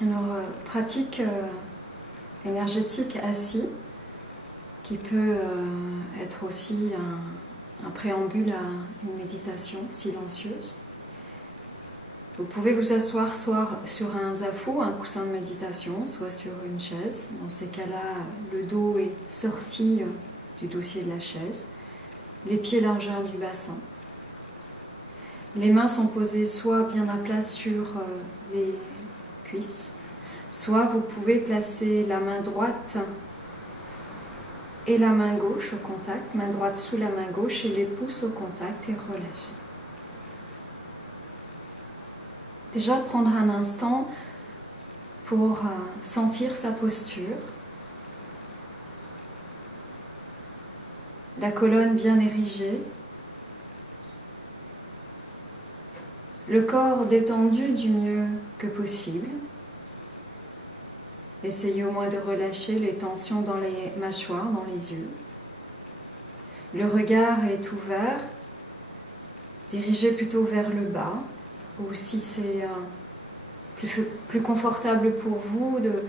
Alors, pratique énergétique assis, qui peut être aussi un préambule à une méditation silencieuse. Vous pouvez vous asseoir soit sur un zafu, un coussin de méditation, soit sur une chaise. Dans ces cas-là, le dos est sorti du dossier de la chaise, les pieds largeur du bassin. Les mains sont posées soit bien à plat sur les cuisses, soit vous pouvez placer la main droite et la main gauche au contact, main droite sous la main gauche et les pouces au contact et relâcher. Déjà prendre un instant pour sentir sa posture. La colonne bien érigée. Le corps détendu du mieux que possible. Essayez au moins de relâcher les tensions dans les mâchoires, dans les yeux. Le regard est ouvert, dirigé plutôt vers le bas. Ou si c'est plus confortable pour vous de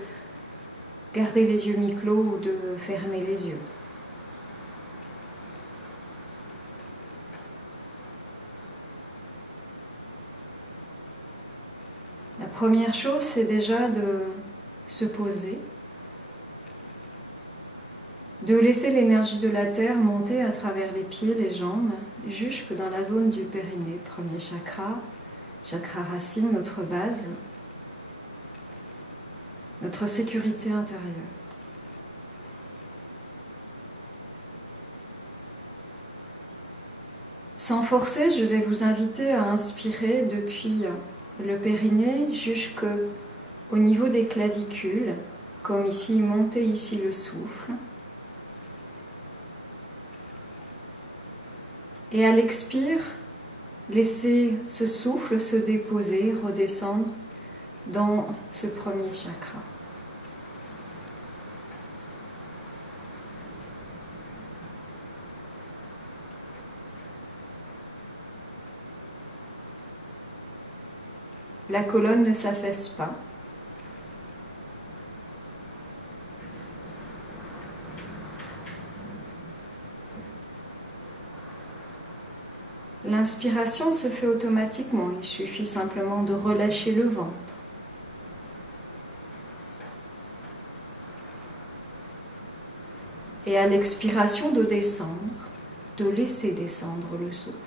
garder les yeux mi-clos ou de fermer les yeux. La première chose, c'est déjà de se poser, de laisser l'énergie de la terre monter à travers les pieds, les jambes, jusque dans la zone du périnée, premier chakra. Chakra racine, notre base, notre sécurité intérieure. Sans forcer, je vais vous inviter à inspirer depuis le périnée jusqu'au niveau des clavicules, comme ici, monter ici le souffle. Et à l'expire, laissez ce souffle se déposer, redescendre dans ce premier chakra. La colonne ne s'affaisse pas. L'inspiration se fait automatiquement, il suffit simplement de relâcher le ventre. Et à l'expiration de descendre, de laisser descendre le souffle.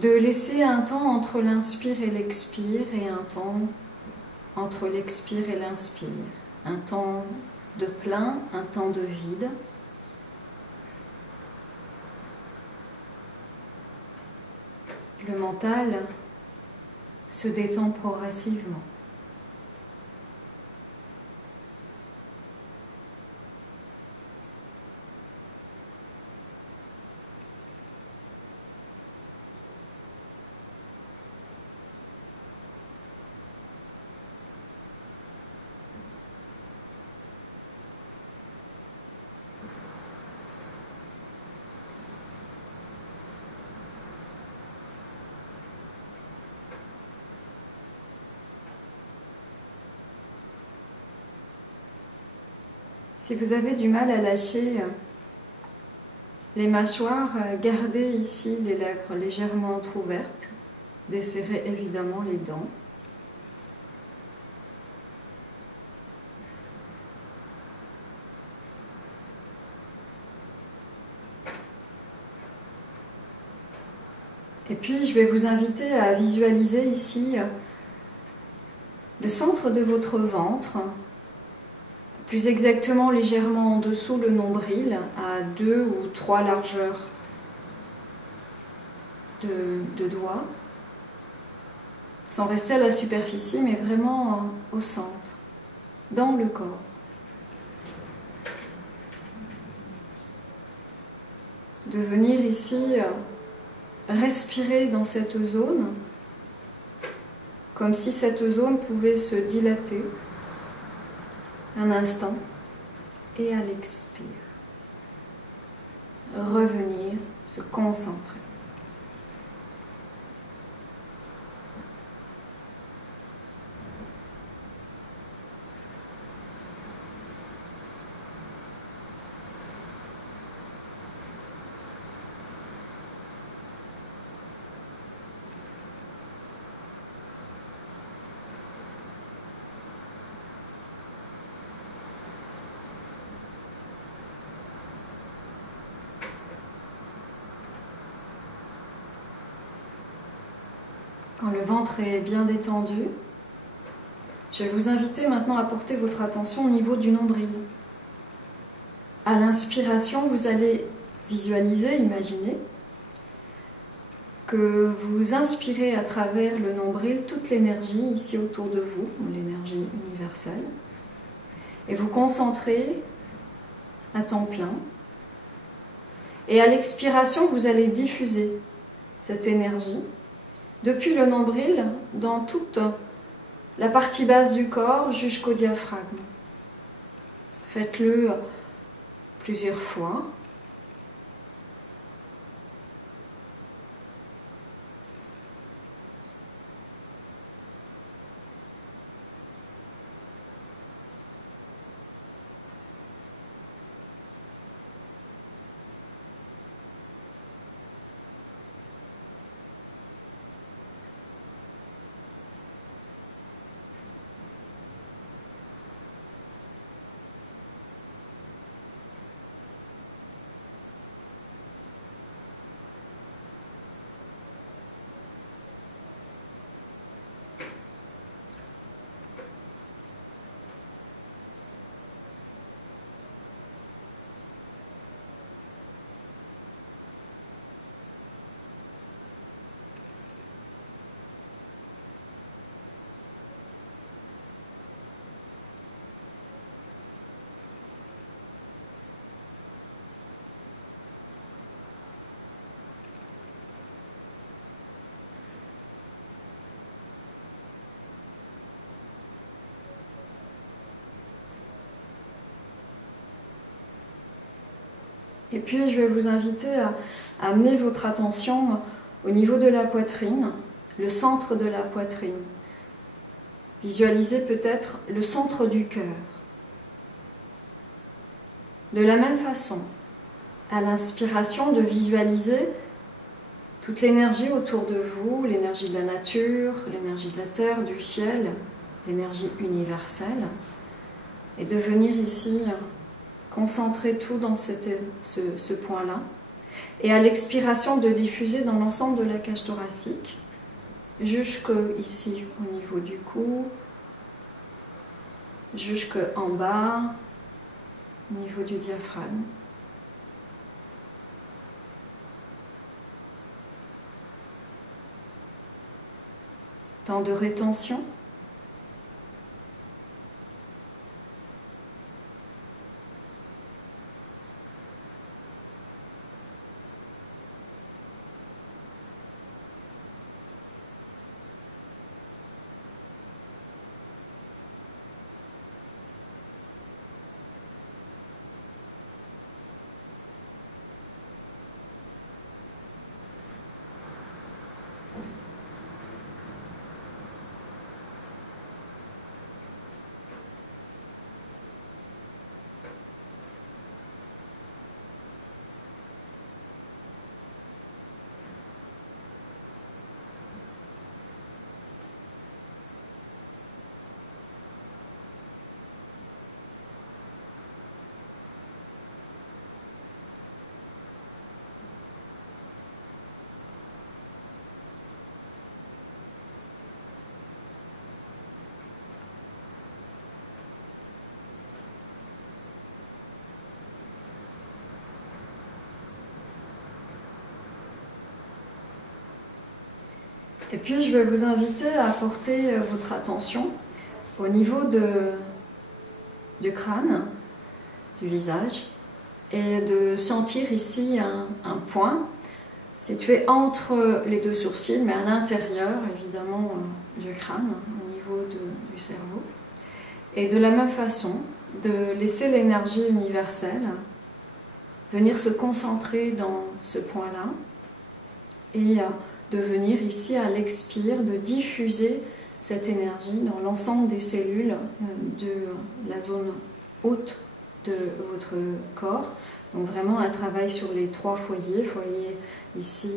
De laisser un temps entre l'inspire et l'expire et un temps entre l'expire et l'inspire. Un temps de plein, un temps de vide. Le mental se détend progressivement. Si vous avez du mal à lâcher les mâchoires, gardez ici les lèvres légèrement entrouvertes. Desserrez évidemment les dents. Et puis, je vais vous inviter à visualiser ici le centre de votre ventre, plus exactement légèrement en dessous le nombril, à 2 ou 3 largeurs de doigts, sans rester à la superficie, mais vraiment au centre, dans le corps. De venir ici respirer dans cette zone, comme si cette zone pouvait se dilater un instant, et à l'expire. revenir, se concentrer. Quand le ventre est bien détendu, je vais vous inviter maintenant à porter votre attention au niveau du nombril. À l'inspiration, vous allez visualiser, imaginer que vous inspirez à travers le nombril toute l'énergie ici autour de vous, l'énergie universelle, et vous concentrez à temps plein. Et à l'expiration, vous allez diffuser cette énergie depuis le nombril dans toute la partie basse du corps jusqu'au diaphragme. Faites-le plusieurs fois. Et puis je vais vous inviter à amener votre attention au niveau de la poitrine, le centre de la poitrine. Visualisez peut-être le centre du cœur. De la même façon, à l'inspiration, de visualiser toute l'énergie autour de vous, l'énergie de la nature, l'énergie de la terre, du ciel, l'énergie universelle, et de venir ici concentrer tout dans ce point-là. Et à l'expiration, de diffuser dans l'ensemble de la cage thoracique, jusqu'ici au niveau du cou, jusqu'en bas, au niveau du diaphragme. Temps de rétention. Et puis je vais vous inviter à porter votre attention au niveau du crâne, du visage, et de sentir ici un point situé entre les deux sourcils, mais à l'intérieur évidemment du crâne, au niveau du cerveau. Et de la même façon, de laisser l'énergie universelle venir se concentrer dans ce point-là et de venir ici à l'expire, de diffuser cette énergie dans l'ensemble des cellules de la zone haute de votre corps. Donc vraiment un travail sur les 3 foyers, foyer ici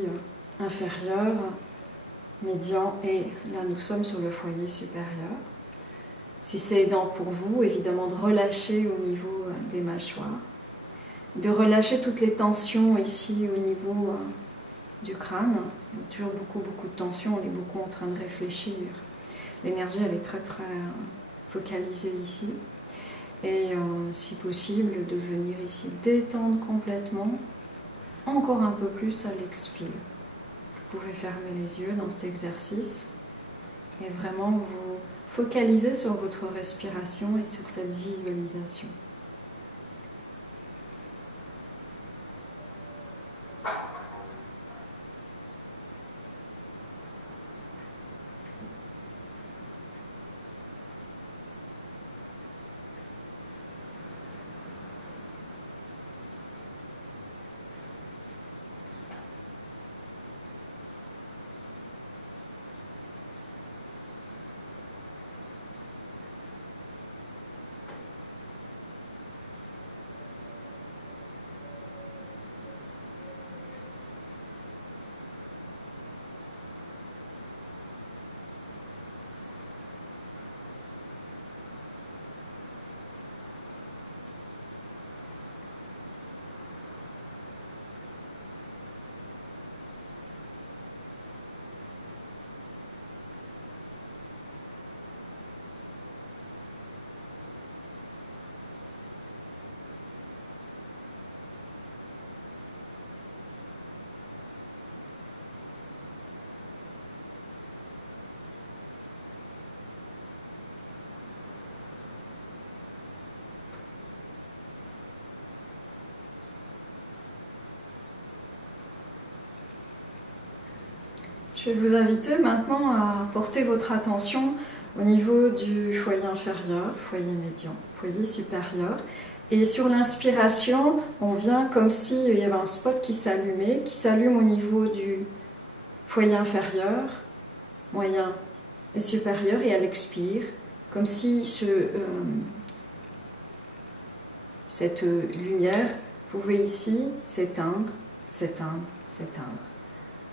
inférieur, médian et là nous sommes sur le foyer supérieur. Si c'est aidant pour vous, évidemment de relâcher au niveau des mâchoires, de relâcher toutes les tensions ici au niveau du crâne. Il y a toujours beaucoup de tensions, on est beaucoup en train de réfléchir. L'énergie elle est très focalisée ici. Et si possible de venir ici détendre complètement, encore un peu plus à l'expire. Vous pouvez fermer les yeux dans cet exercice et vraiment vous focaliser sur votre respiration et sur cette visualisation. Je vais vous inviter maintenant à porter votre attention au niveau du foyer inférieur, foyer médian, foyer supérieur. Et sur l'inspiration, on vient comme s'il y avait un spot qui s'allumait, qui s'allume au niveau du foyer inférieur, moyen et supérieur, et elle expire, comme si cette lumière pouvait ici s'éteindre, s'éteindre, s'éteindre.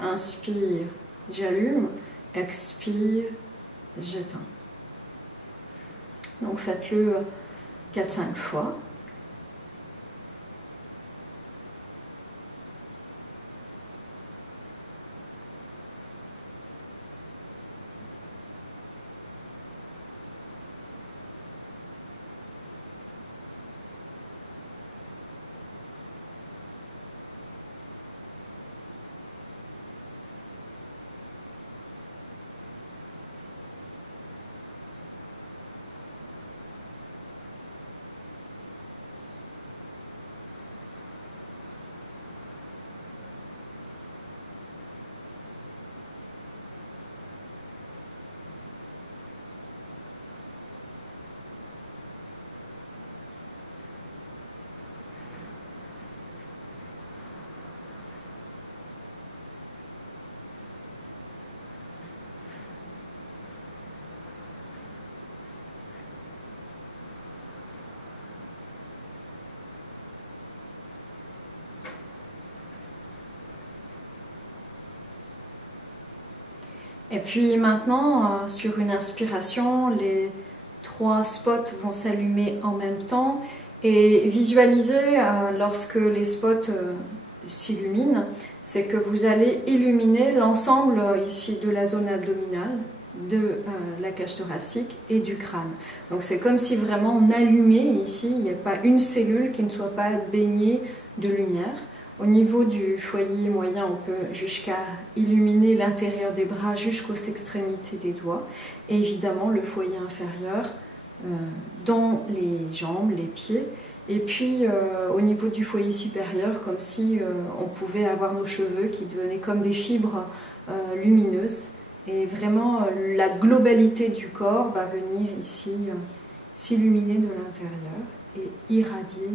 Inspire, j'allume, expire, j'éteins. Donc faites-le 4-5 fois. Et puis maintenant, sur une inspiration, les 3 spots vont s'allumer en même temps. Et visualisez, lorsque les spots s'illuminent, c'est que vous allez illuminer l'ensemble ici de la zone abdominale, de la cage thoracique et du crâne. Donc c'est comme si vraiment on allumait ici, il n'y a pas une cellule qui ne soit pas baignée de lumière. Au niveau du foyer moyen, on peut jusqu'à illuminer l'intérieur des bras jusqu'aux extrémités des doigts. Et évidemment, le foyer inférieur dans les jambes, les pieds. Et puis, au niveau du foyer supérieur, comme si on pouvait avoir nos cheveux qui devenaient comme des fibres lumineuses. Et vraiment, la globalité du corps va venir ici s'illuminer de l'intérieur et irradier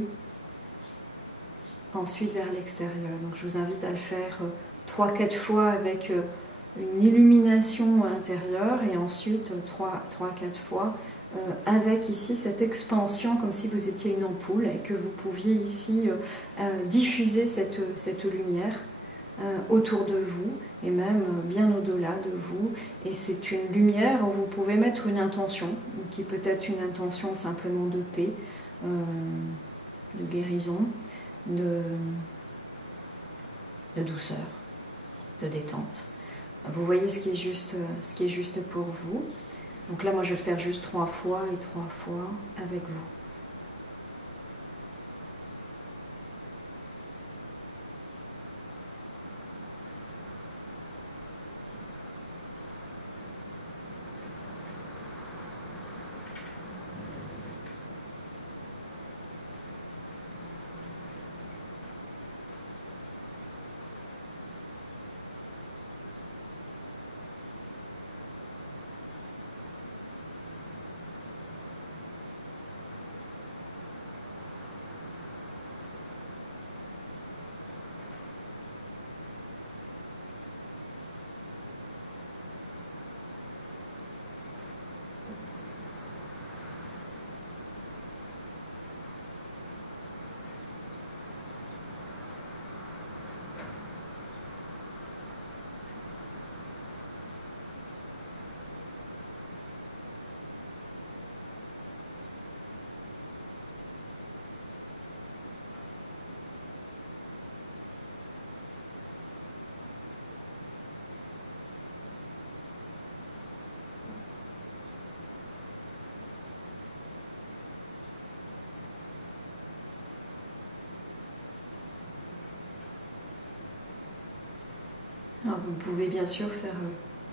ensuite vers l'extérieur. Donc je vous invite à le faire 3-4 fois avec une illumination intérieure et ensuite 3-4 fois avec ici cette expansion comme si vous étiez une ampoule et que vous pouviez ici diffuser cette lumière autour de vous et même bien au-delà de vous. Et c'est une lumière où vous pouvez mettre une intention, qui peut être une intention simplement de paix, de guérison, de douceur, de détente. Vous voyez ce qui est juste pour vous. Donc là, moi, je vais le faire juste 3 fois et 3 fois avec vous. Alors, vous pouvez bien sûr faire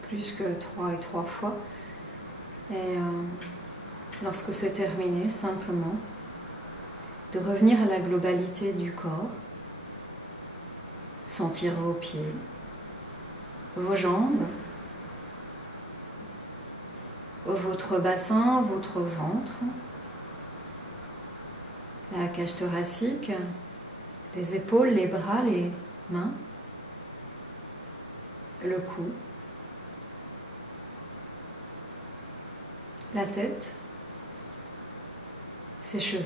plus que 3 et 3 fois. Et lorsque c'est terminé, simplement, de revenir à la globalité du corps, sentir vos pieds, vos jambes, votre bassin, votre ventre, la cage thoracique, les épaules, les bras, les mains, le cou, la tête, ses cheveux,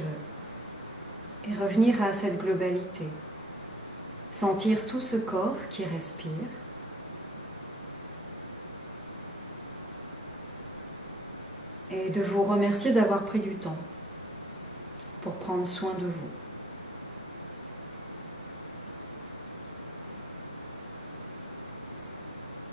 et revenir à cette globalité. Sentir tout ce corps qui respire. Et de vous remercier d'avoir pris du temps pour prendre soin de vous.